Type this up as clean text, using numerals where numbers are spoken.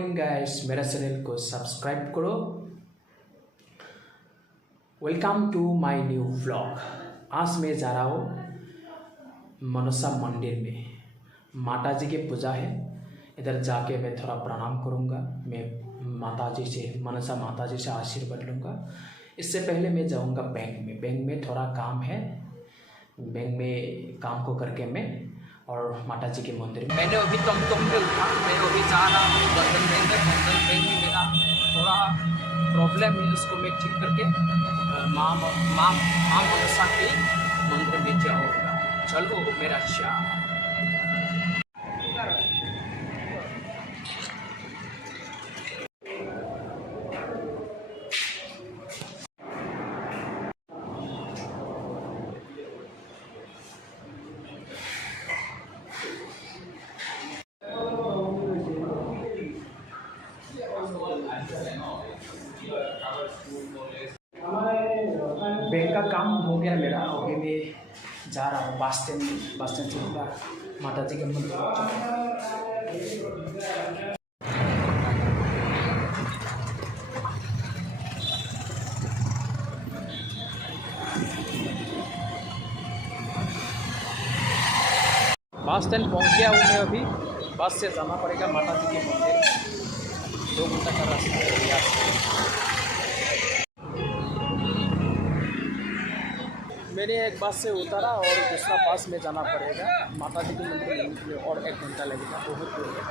Morning guys, मेरा channel को subscribe करो। Welcome to my new vlog. आज मैं जा रहा हूँ मनसा मंदिर में। माता जी की पूजा है। इधर जाके मैं थोड़ा प्रणाम करूँगा। मैं माता जी से, मनसा माता जी से आशीर्वाद लूँगा। इससे पहले मैं जाऊँगा बैंक में थोड़ा काम है। बैंक में काम को करके मैं और माता जी के मंदिर में। मैंने अभी टमटम पे उठा, मैं अभी जा रहा हूँ बंधन बैंक में मेरा थोड़ा प्रॉब्लम है, उसको मैं ठीक करके माँ मनसा के मंदिर में जाऊँगा। चलो मेरा श्याम। बैंक का काम हो गया मेरा। अभी मैं जा रहा हूँ बस स्टैंड से पूरा माता जी के मंदिर बस स्टैंड पहुँच गया हूँ मैं। अभी बस से जाना पड़ेगा माता जी के मंदिर। 2 घंटा का रास्ता है यहाँ से। मैंने एक बस से उतारा और दूसरा बस में जाना पड़ेगा माता जी के मंदिर जाने के लिए, और 1 घंटा लगेगा। बहुत दूर है।